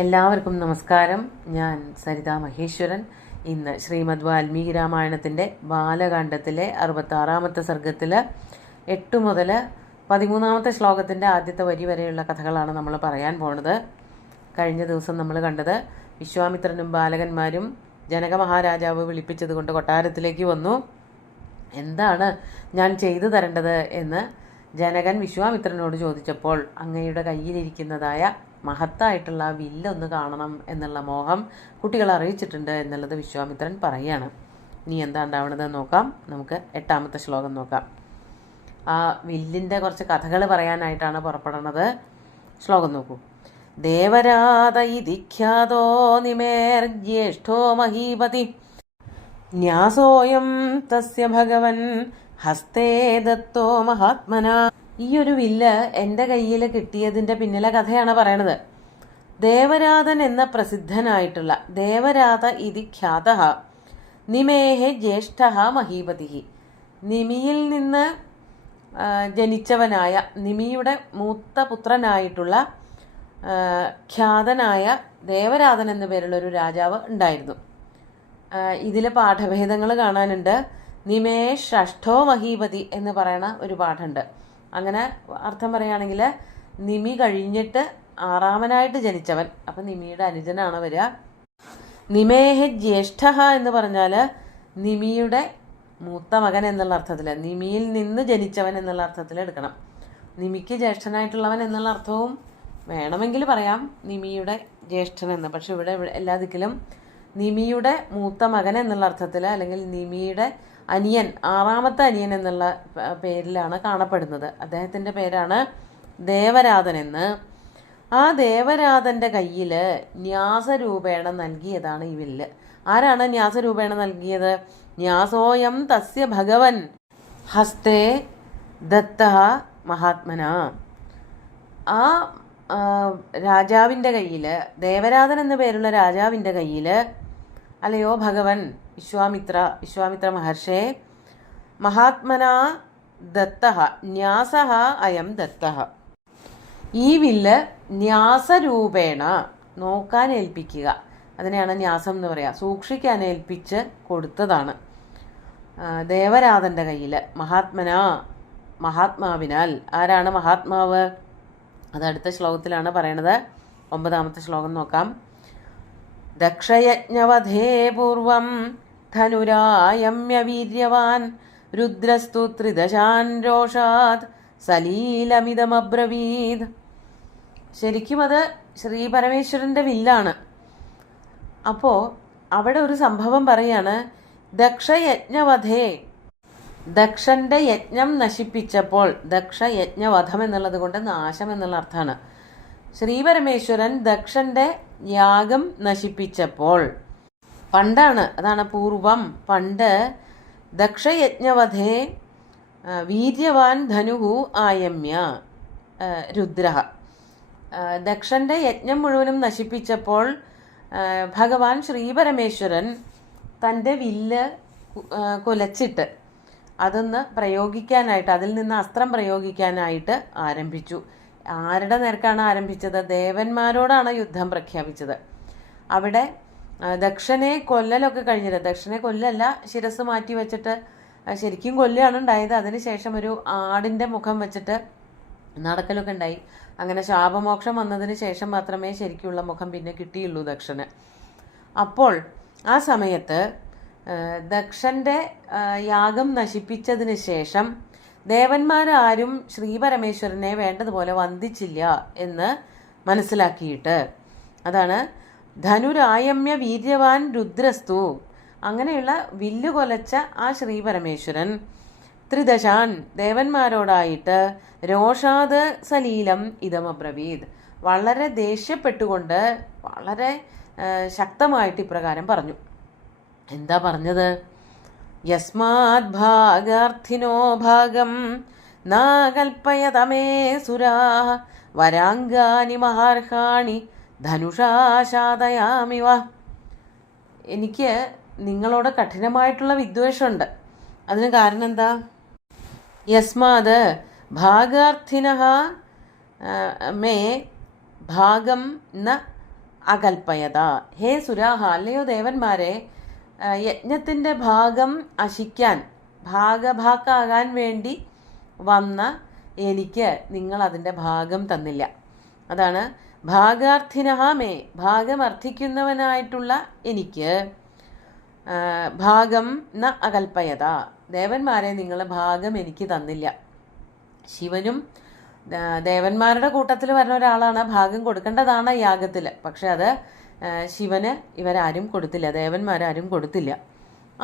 എല്ലാവർക്കും നമസ്കാരം. ഞാൻ സരിത മഹേശ്വരൻ. ഇന്ന് ശ്രീമദ് വാൽമീകി രാമായണത്തിൻ്റെ ബാലകാണ്ഡത്തിലെ 66-ാമത്തെ സർഗത്തിൽ 8 മുതൽ 13-ാമത്തെ ശ്ലോകത്തിൻ്റെ ആദ്യത്തെ വരി വരെയുള്ള കഥകളാണ് നമ്മൾ പറയാൻ പോണത്. കഴിഞ്ഞ ദിവസം നമ്മൾ കണ്ടത് വിശ്വാമിത്രനും ബാലകന്മാരും ജനക മഹാരാജാവ് വിളിപ്പിച്ചത് കൊണ്ട് കൊട്ടാരത്തിലേക്ക് വന്നു. എന്താണ് ഞാൻ ചെയ്തു തരേണ്ടത് എന്ന് ജനകൻ വിശ്വാമിത്രനോട് ചോദിച്ചപ്പോൾ അങ്ങയുടെ കയ്യിലിരിക്കുന്നതായ മഹത്തായിട്ടുള്ള ആ വില്ലൊന്ന് കാണണം എന്നുള്ള മോഹം കുട്ടികളെ അറിയിച്ചിട്ടുണ്ട് എന്നുള്ളത് വിശ്വാമിത്രൻ പറയുകയാണ്. ഇനി എന്താ ഉണ്ടാവണതെന്ന് നോക്കാം. നമുക്ക് 8-ാമത്തെ ശ്ലോകം നോക്കാം. ആ വില്ലിൻ്റെ കുറച്ച് കഥകൾ പറയാനായിട്ടാണ് പുറപ്പെടുന്നത്. ശ്ലോകം നോക്കൂ. ദേവരാത ഇതിഖ്യാതോ നിമേർ ജ്യേഷ്ഠോ മഹീപതി ന്യാസോയം തസ്യ ഭഗവൻ ഹസ്തേ ദത്തോ മഹാത്മന. ഈ ഒരു വില്ല് എൻ്റെ കയ്യിൽ കിട്ടിയതിൻ്റെ പിന്നിലെ കഥയാണ് പറയണത്. ദേവരാതൻ എന്ന പ്രസിദ്ധനായിട്ടുള്ള ദേവരാത ഇതി ഖ്യാത നിമേഹെ ജ്യേഷ്ഠ മഹീപതി, നിമിയിൽ നിന്ന് ജനിച്ചവനായ നിമിയുടെ മൂത്ത പുത്രനായിട്ടുള്ള ഖ്യാതനായ ദേവരാതൻ എന്ന പേരുള്ള ഒരു രാജാവ് ഉണ്ടായിരുന്നു. ഇതിൽ പാഠഭേദങ്ങൾ കാണാനുണ്ട്. നിമേഷ് ഷഷ്ഠോ മഹീപതി എന്ന് പറയുന്ന ഒരു പാഠമുണ്ട്. അങ്ങനെ അർത്ഥം പറയുകയാണെങ്കിൽ നിമി കഴിഞ്ഞിട്ട് 6ാമനായിട്ട് ജനിച്ചവൻ, അപ്പം നിമിയുടെ അനുജനാണ് വരിക. നിമേഹ ജ്യേഷ്ഠ എന്ന് പറഞ്ഞാൽ നിമിയുടെ മൂത്ത മകൻ എന്നുള്ള അർത്ഥത്തിൽ, നിമിയിൽ നിന്ന് ജനിച്ചവൻ എന്നുള്ള അർത്ഥത്തിൽ എടുക്കണം. നിമിക്ക് ജ്യേഷ്ഠനായിട്ടുള്ളവൻ എന്നുള്ള അർത്ഥവും വേണമെങ്കിൽ പറയാം, നിമിയുടെ ജ്യേഷ്ഠൻ എന്ന്. പക്ഷെ ഇവിടെ എല്ലാ ദിക്കിലും നിമിയുടെ മൂത്ത മകൻ എന്നുള്ള അർത്ഥത്തിൽ, അല്ലെങ്കിൽ നിമിയുടെ അനിയൻ, 6ാമത്തെ അനിയൻ എന്നുള്ള പേരിലാണ് കാണപ്പെടുന്നത്. അദ്ദേഹത്തിൻ്റെ പേരാണ് ദേവരാതൻ എന്ന്. ആ ദേവരാതൻ്റെ കയ്യിൽ ന്യാസരൂപേണ നൽകിയതാണ് ഈ വില്ല്. ആരാണ് ന്യാസരൂപേണ നൽകിയത്? ന്യാസോയം തസ്യ ഭഗവൻ ഹസ്തേ ദത്ത മഹാത്മന. ആ രാജാവിൻ്റെ കയ്യിൽ, ദേവരാതൻ എന്ന പേരുള്ള രാജാവിൻ്റെ കയ്യിൽ, അല്ലയോ ഭഗവൻ വിശ്വാമിത്ര മഹർഷേ, മഹാത്മന ദത്ത ന്യാസ അയം ദത്ത. ഈ വില്ല് ന്യാസരൂപേണ നോക്കാൻ ഏൽപ്പിക്കുക, അതിനെയാണ് ന്യാസം എന്ന് പറയുക, സൂക്ഷിക്കാൻ ഏൽപ്പിച്ച് കൊടുത്തതാണ് ദേവരാതൻ്റെ കയ്യിൽ. മഹാത്മാവിനാൽ. ആരാണ് മഹാത്മാവ്? അത് അടുത്ത ശ്ലോകത്തിലാണ് പറയണത്. 9-ാമത്തെ ശ്ലോകം നോക്കാം. ദക്ഷയജ്ഞവധേ പൂർവം ധനുരായമ്യ വീര്യവാൻ രുദ്രസ്തു ത്രിദശാൻ രോഷാത് സലീലമിതമബ്രവീത്. ശരിക്കും അത് ശ്രീ പരമേശ്വരൻ്റെ വില്ലാണ്. അപ്പോൾ അവിടെ ഒരു സംഭവം പറയാണ്. ദക്ഷയജ്ഞവധേ, ദക്ഷന്റെ യജ്ഞം നശിപ്പിച്ചപ്പോൾ, ദക്ഷയജ്ഞവധം എന്നുള്ളത് കൊണ്ട് നാശം എന്നുള്ള അർത്ഥമാണ്. ശ്രീ പരമേശ്വരൻ ദക്ഷന്റെ യാഗം നശിപ്പിച്ചപ്പോൾ, പണ്ടാണ്, അതാണ് പൂർവം, പണ്ട്, ദക്ഷയജ്ഞവധേ വീര്യവാൻ ധനുഹു ആയമ്യ രുദ്ര. ദക്ഷന്റെ യജ്ഞം മുഴുവനും നശിപ്പിച്ചപ്പോൾ ഭഗവാൻ ശ്രീപരമേശ്വരൻ തൻ്റെ വില്ല് കുലച്ചിട്ട് അതൊന്ന് പ്രയോഗിക്കാനായിട്ട്, അതിൽ നിന്ന് അസ്ത്രം പ്രയോഗിക്കാനായിട്ട് ആരംഭിച്ചു. ആരുടെ നേർക്കാണ് ആരംഭിച്ചത്? ദേവന്മാരോടാണ് യുദ്ധം പ്രഖ്യാപിച്ചത്. അവിടെ ദക്ഷനെ കൊല്ലലൊക്കെ കഴിഞ്ഞിട്ട്, ദക്ഷനെ കൊല്ലല്ല, ശിരസ് മാറ്റി വെച്ചിട്ട് ശരിക്കും കൊല്ലുകയാണ് ഉണ്ടായത്. അതിനുശേഷം ഒരു ആടിൻ്റെ മുഖം വെച്ചിട്ട് നടക്കലൊക്കെ ഉണ്ടായി. അങ്ങനെ ശാപമോക്ഷം വന്നതിന് ശേഷം മാത്രമേ ശരിക്കുള്ള മുഖം പിന്നെ കിട്ടിയുള്ളൂ ദക്ഷന്. അപ്പോൾ ആ സമയത്ത് ദക്ഷന്റെ യാഗം നശിപ്പിച്ചതിന് ശേഷം ദേവന്മാരാരും ശ്രീപരമേശ്വരനെ വേണ്ടതുപോലെ വന്ദിച്ചില്ല എന്ന് മനസ്സിലാക്കിയിട്ട്, അതാണ് ധനുരായമ്യ വീര്യവാൻ രുദ്രസ്തു, അങ്ങനെയുള്ള വില്ലു കൊലച്ച ആ ശ്രീപരമേശ്വരൻ ത്രിദശാൻ ദേവന്മാരോടായിട്ട് രോഷാത് സലീലം ഇതമബ്രവീത്, വളരെ ദേഷ്യപ്പെട്ടുകൊണ്ട് വളരെ ശക്തമായിട്ട് ഇപ്രകാരം പറഞ്ഞു. എന്താ പറഞ്ഞത്? യസ്മാത് ഭാഗാർത്ഥിനോ ഭാഗം നാകൽപ്പയതമേ സുരാഹ വരാംഗാനി മഹാർഹാണി ധനുഷാശാദയാമിവ. എനിക്ക് നിങ്ങളോട് കഠിനമായിട്ടുള്ള വിദ്വേഷമുണ്ട്. അതിന് കാരണം എന്താ? യസ്മാത് ഭാഗാർത്ഥിന മേ ഭാഗം ന അകൽപ്പയത. ഹേ സുരാഹ, അല്ലയോ ദേവന്മാരെ, യജ്ഞത്തിൻ്റെ ഭാഗം അശിക്കാൻ, ഭാഗഭാക്കാകാൻ വേണ്ടി വന്ന എനിക്ക് നിങ്ങൾ അതിൻ്റെ ഭാഗം തന്നില്ല. അതാണ് ഭാഗാർത്ഥിനഹ മേ, ഭാഗമർത്ഥിക്കുന്നവനായിട്ടുള്ള എനിക്ക് ഭാഗം ന അകൽപ്പയത, ദേവന്മാരെ നിങ്ങൾ ഭാഗം എനിക്ക് തന്നില്ല. ശിവനും ദേവന്മാരുടെ കൂട്ടത്തിൽ വരുന്ന ഒരാളാണ്, ഭാഗം കൊടുക്കേണ്ടതാണ് യാഗത്തിൽ. പക്ഷെ അത് ശിവന് ഇവരാരും കൊടുത്തില്ല, ദേവന്മാരാരും കൊടുത്തില്ല.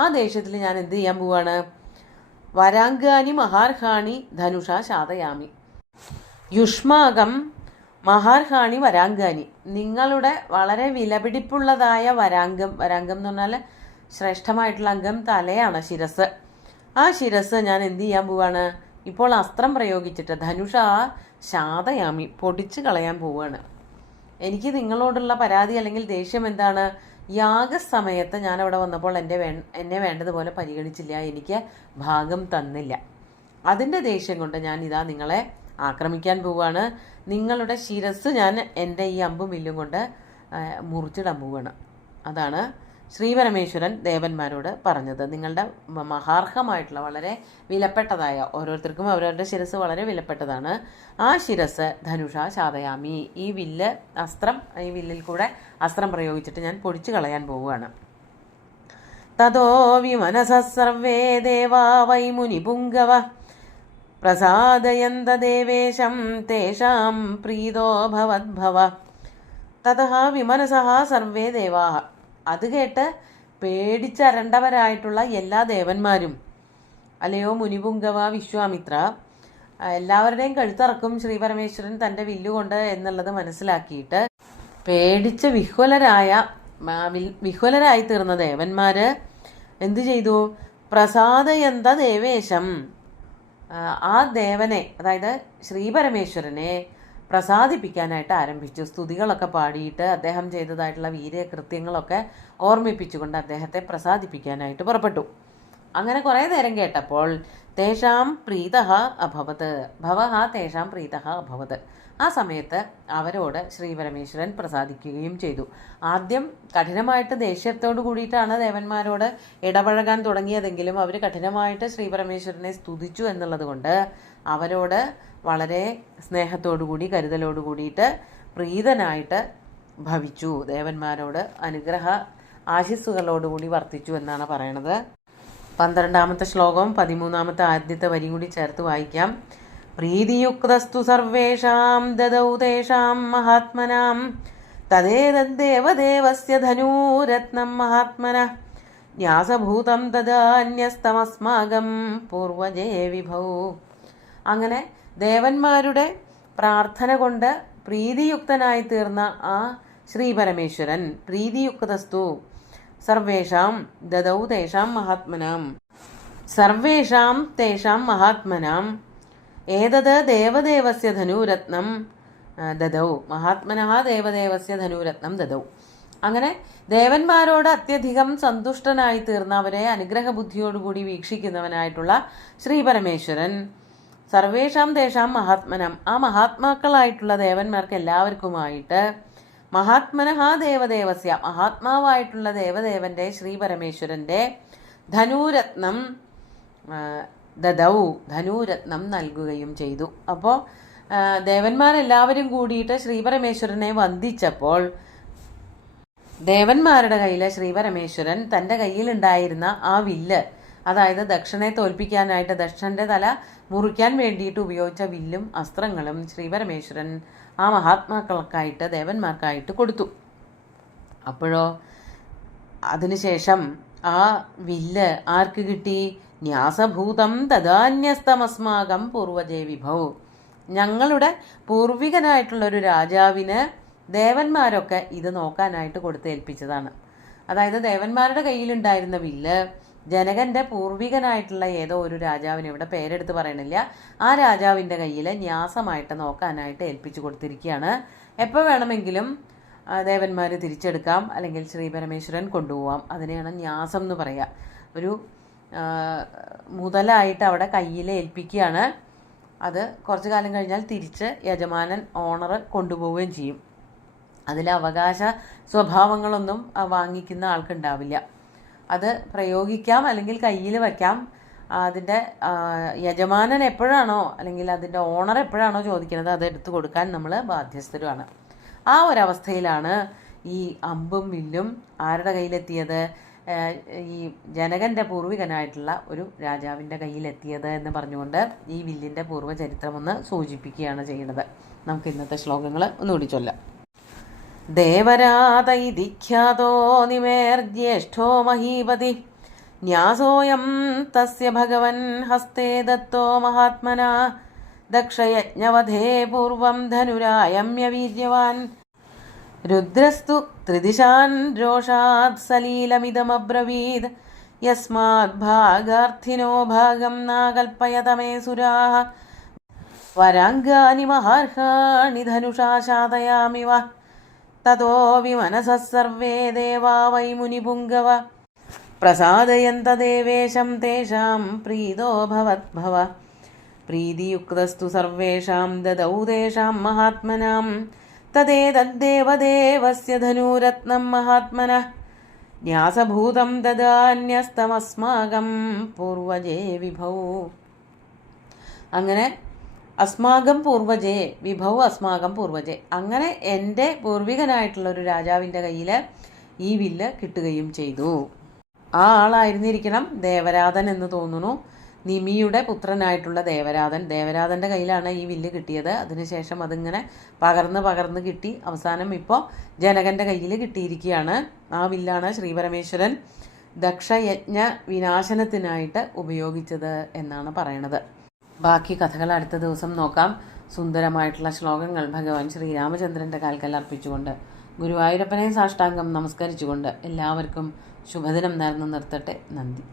ആ ദേഷ്യത്തിൽ ഞാൻ എന്ത് ചെയ്യാൻ പോവാണ്? വരാംഗാനി മഹാർഹാണി ധനുഷ ശാതയാമി. യുഷ്മാകം മഹാർഹാണി വരാംഗാനി, നിങ്ങളുടെ വളരെ വിലപിടിപ്പുള്ളതായ വരാംഗം. വരാംഗം എന്ന് പറഞ്ഞാൽ ശ്രേഷ്ഠമായിട്ടുള്ള അംഗം തലയാണ്, ശിരസ്. ആ ശിരസ് ഞാൻ എന്ത് ചെയ്യാൻ പോവാണ്? ഇപ്പോൾ അസ്ത്രം പ്രയോഗിച്ചിട്ട് ധനുഷ ശാതയാമി, പൊടിച്ചു കളയാൻ പോവുകയാണ്. എനിക്ക് നിങ്ങളോടുള്ള പരാതി അല്ലെങ്കിൽ ദേഷ്യം എന്താണ്? യാഗസമയത്ത് ഞാൻ അവിടെ വന്നപ്പോൾ എന്നെ വേണ്ടതുപോലെ പരിഗണിച്ചില്ല, എനിക്ക് ഭാഗം തന്നില്ല. അതിൻ്റെ ദേഷ്യം കൊണ്ട് ഞാൻ ഇതാ നിങ്ങളെ ആക്രമിക്കാൻ പോവുകയാണ്. നിങ്ങളുടെ ശിരസ് ഞാൻ എൻ്റെ ഈ അമ്പും വില്ലും കൊണ്ട് മുറിച്ചിടാൻ പോവുകയാണ്. അതാണ് ശ്രീപരമേശ്വരൻ ദേവന്മാരോട് പറഞ്ഞത്. നിങ്ങളുടെ മഹാർഹമായിട്ടുള്ള വളരെ വിലപ്പെട്ടതായ, ഓരോരുത്തർക്കും അവരവരുടെ ശിരസ് വളരെ വിലപ്പെട്ടതാണ്. ആ ശിരസ് ധനുഷ ശാതയാമി, ഈ വില്ല് അസ്ത്രം, ഈ വില്ലിൽ കൂടെ അസ്ത്രം പ്രയോഗിച്ചിട്ട് ഞാൻ പൊടിച്ചു കളയാൻ പോവുകയാണ്. തതോ വിമനസ സർവേ ദേവാ വൈ മുനിപുങ്കവ പ്രസാദയന്ത ദേവേശം തേഷാം പ്രീതോ ഭവദ്ഭവ. തതഃ വിമനസഃ സർവേ ദേവാഹ, അത് കേട്ട് പേടിച്ചരണ്ടവരായിട്ടുള്ള എല്ലാ ദേവന്മാരും, അല്ലയോ മുനിപുങ്കവ വിശ്വാമിത്ര, എല്ലാവരുടെയും കഴുത്തറക്കും ശ്രീപരമേശ്വരൻ തൻ്റെ വില്ലുകൊണ്ട് എന്നുള്ളത് മനസ്സിലാക്കിയിട്ട് പേടിച്ച് വിഹ്വലരായി തീർന്ന ദേവന്മാര് എന്തു ചെയ്തു? പ്രസാദയന്ത ദേവേശം, ആ ദേവനെ, അതായത് ശ്രീപരമേശ്വരനെ പ്രസാദിപ്പിക്കാനായിട്ട് ആരംഭിച്ചു. സ്തുതികളൊക്കെ പാടിയിട്ട് അദ്ദേഹം ചെയ്തതായിട്ടുള്ള വീര്യകൃത്യങ്ങളൊക്കെ ഓർമ്മിപ്പിച്ചുകൊണ്ട് അദ്ദേഹത്തെ പ്രസാദിപ്പിക്കാനായിട്ട് പുറപ്പെട്ടു. അങ്ങനെ കുറേ നേരം കേട്ടപ്പോൾ തേഷാം പ്രീതഃ അഭവത്, ഭവഃ തേഷാം പ്രീതഃ അഭവത്. ആ സമയത്ത് അവരോട് ശ്രീപരമേശ്വരൻ പ്രസാദിക്കുകയും ചെയ്തു. ആദ്യം കഠിനമായിട്ട് ദേഷ്യത്തോടു കൂടിയിട്ടാണ് ദേവന്മാരോട് ഇടപഴകാൻ തുടങ്ങിയതെങ്കിലും അവർ കഠിനമായിട്ട് ശ്രീപരമേശ്വരനെ സ്തുതിച്ചു എന്നുള്ളത് കൊണ്ട് അവരോട് വളരെ സ്നേഹത്തോടുകൂടി കരുതലോടു കൂടിയിട്ട് പ്രീതനായിട്ട് ഭവിച്ചു. ദേവന്മാരോട് അനുഗ്രഹ ആശിസ്സുകളോടുകൂടി വർത്തിച്ചു എന്നാണ് പറയണത്. 12ാമത്തെ ശ്ലോകം 13ാമത്തെ ആദ്യത്തെ വരി കൂടി ചേർത്ത് വായിക്കാം. പ്രീതിയുക്തസ്തു സർവേഷാം ദദൗ തേഷാം മഹാത്മനാം തദേതദ്ദേവദേവസ്യ ധനൂരത്നം മഹാത്മനഃ ന്യാസഭൂതം തദാന്യസ്തമസ്മാകം പൂർവജേ വിഭൗ. അങ്ങനെ ദേവന്മാരുടെ പ്രാർത്ഥന കൊണ്ട് പ്രീതിയുക്തനായി തീർന്ന ആ ശ്രീപരമേശ്വരൻ പ്രീതിയുക്തസ്തു സർവേഷാം ദദൗ തേഷാം മഹാത്മനാം, സർവേഷാം തേഷാം മഹാത്മനാം ഏതത് ദേവദേവസ്യ ധനുരത്നം ദദൗ, മഹാത്മനഃ ദേവദേവസ്യ ധനുരത്നം ദദൗ. അങ്ങനെ ദേവന്മാരോട് അത്യധികം സന്തുഷ്ടനായി തീർന്ന, അവരെ അനുഗ്രഹബുദ്ധിയോടുകൂടി വീക്ഷിക്കുന്നവനായിട്ടുള്ള ശ്രീപരമേശ്വരൻ സർവേഷാം തേഷാം മഹാത്മനം, ആ മഹാത്മാക്കളായിട്ടുള്ള ദേവന്മാർക്ക് എല്ലാവർക്കുമായിട്ട് മഹാത്മനഃ ദേവദേവസ്യ, മഹാത്മാവായിട്ടുള്ള ദേവദേവന്റെ ശ്രീപരമേശ്വരന്റെ ധനുരത്നം ദദൗ, ധനുരത്നം നൽകുകയും ചെയ്തു. അപ്പോൾ ദേവന്മാരെല്ലാവരും കൂടിയിട്ട് ശ്രീപരമേശ്വരനെ വന്ദിച്ചപ്പോൾ ദേവന്മാരുടെ കയ്യിൽ ശ്രീപരമേശ്വരൻ തൻ്റെ കയ്യിലുണ്ടായിരുന്ന ആ വില്ല്, അതായത് ദക്ഷനെ തോൽപ്പിക്കാനായിട്ട് ദക്ഷന്റെ തല മുറിക്കാൻ വേണ്ടിയിട്ട് ഉപയോഗിച്ച വില്ലും അസ്ത്രങ്ങളും ശ്രീപരമേശ്വരൻ ആ മഹാത്മാക്കൾക്കായിട്ട് ദേവന്മാർക്കായിട്ട് കൊടുത്തു. അപ്പോഴോ അതിനുശേഷം ആ വില്ല് ആർക്ക് കിട്ടി? ന്യാസഭൂതം തദാന്യസ്തമസ്മാകം പൂർവജേ വിഭൗ, ഞങ്ങളുടെ പൂർവികനായിട്ടുള്ള ഒരു രാജാവിന് ദേവന്മാരൊക്കെ ഇത് നോക്കാനായിട്ട് കൊടുത്തേൽപ്പിച്ചതാണ്. അതായത് ദേവന്മാരുടെ കയ്യിലുണ്ടായിരുന്ന വില്ല് ജനകന്റെ പൂർവികനായിട്ടുള്ള ഏതോ ഒരു രാജാവിന്, ഇവിടെ പേരെടുത്ത് പറയണില്ല, ആ രാജാവിൻ്റെ കയ്യിൽ ന്യാസമായിട്ട് നോക്കാനായിട്ട് ഏൽപ്പിച്ചു കൊടുത്തിരിക്കുകയാണ്. എപ്പോൾ വേണമെങ്കിലും ദേവന്മാർ തിരിച്ചെടുക്കാം, അല്ലെങ്കിൽ ശ്രീപരമേശ്വരൻ കൊണ്ടുപോവാം. അതിനെയാണ് ന്യാസം എന്ന് പറയുക. ഒരു മുതലായിട്ട് അവിടെ കയ്യിൽ ഏൽപ്പിക്കുകയാണ്. അത് കുറച്ചു കാലം കഴിഞ്ഞാൽ തിരിച്ച് യജമാനൻ, ഓണർ കൊണ്ടുപോവുകയും ചെയ്യും. അതിൽ അവകാശ സ്വഭാവങ്ങളൊന്നും വാങ്ങിക്കുന്ന ആൾക്കുണ്ടാവില്ല. അത് പ്രയോഗിക്കാം, അല്ലെങ്കിൽ കയ്യിൽ വയ്ക്കാം. അതിൻ്റെ യജമാനൻ എപ്പോഴാണോ അല്ലെങ്കിൽ അതിൻ്റെ ഓണർ എപ്പോഴാണോ ചോദിക്കുന്നത് അത് എടുത്തു കൊടുക്കാൻ നമ്മൾ ബാധ്യസ്ഥരുമാണ്. ആ ഒരവസ്ഥയിലാണ് ഈ അമ്പും വില്ലും ആരുടെ കയ്യിലെത്തിയത്? ഈ ജനകൻ്റെ പൂർവികനായിട്ടുള്ള ഒരു രാജാവിൻ്റെ കയ്യിലെത്തിയത് എന്ന് പറഞ്ഞുകൊണ്ട് ഈ വില്ലിൻ്റെ പൂർവ്വചരിത്രമൊന്ന് സൂചിപ്പിക്കുകയാണ് ചെയ്യുന്നത്. നമുക്ക് ഇന്നത്തെ ശ്ലോകങ്ങൾ ഒന്നുകൂടി ചൊല്ലാം. ദേവരാത ഇതി ഖ്യാതോ നിമേർജ്യേഷ്ഠോ മഹീപതി ന്യാസോയം തസ്യ ഭഗവൻ ഹസ്തേ ദത്തോ മഹാത്മനാ ദക്ഷയജ്ഞവധേ പൂർവം ധനുരായമ്യ വീര്യവാൻ രുദ്രസ്തു ത്രിദിശാൻ രോഷാത് സലീലമിദമബ്രവീദ് യസ്മാത് ഭാഗാർത്ഥിനോ ഭാഗം നാകൽപ്പയത മേ സുരാഃ വരാംഗാനി മഹാർഹാണി ധനുഷാ ശാതയാമിവ തതോ വിമനസഃ സർവേ ദേവാ വൈ മുനിപുംഗവ പ്രസാദയന്ത ദേവേശം തേഷാം പ്രീതോ ഭവദ്ഭവ പ്രീതിയുക്തസ്തു സർവേഷാം ദദൗ തേഷാം മഹാത്മനാം തദേതദ്ദേവദേവസ്യ ധനുരത്നം മഹാത്മനഃ ന്യാസഭൂതം ദദാന്യസ്തമസ്മാകം പൂർവജേ വിഭൗ. അങ്ങനെ അസ്മാകം പൂർവജേ വിഭൗ അസ്മാകം പൂർവജേ, അങ്ങനെ എൻ്റെ പൂർവികനായിട്ടുള്ള ഒരു രാജാവിൻ്റെ കയ്യിൽ ഈ വില്ല് കിട്ടുകയും ചെയ്തു. ആ ആളായിരുന്നിരിക്കണം ദേവരാതൻ എന്ന് തോന്നുന്നു. നിമിയുടെ പുത്രനായിട്ടുള്ള ദേവരാതൻ്റെ കയ്യിലാണ് ഈ വില്ല് കിട്ടിയത്. അതിനുശേഷം അതിങ്ങനെ പകർന്ന് കിട്ടി. അവസാനം ഇപ്പോൾ ജനകൻ്റെ കയ്യിൽ കിട്ടിയിരിക്കുകയാണ്. ആ വില്ലാണ് ശ്രീപരമേശ്വരൻ ദക്ഷയജ്ഞ വിനാശനത്തിനായിട്ട് ഉപയോഗിച്ചത് എന്നാണ് പറയണത്. ബാക്കി കഥകൾ അടുത്ത ദിവസം നോക്കാം. സുന്ദരമായിട്ടുള്ള ശ്ലോകങ്ങൾ ഭഗവാൻ ശ്രീരാമചന്ദ്രൻ്റെ കാൽക്കൽ അർപ്പിച്ചുകൊണ്ട് ഗുരുവായൂരപ്പനെ സാഷ്ടാംഗം നമസ്കരിച്ചുകൊണ്ട് എല്ലാവർക്കും ശുഭദിനം നേർന്നു നിർത്തട്ടെ. നന്ദി.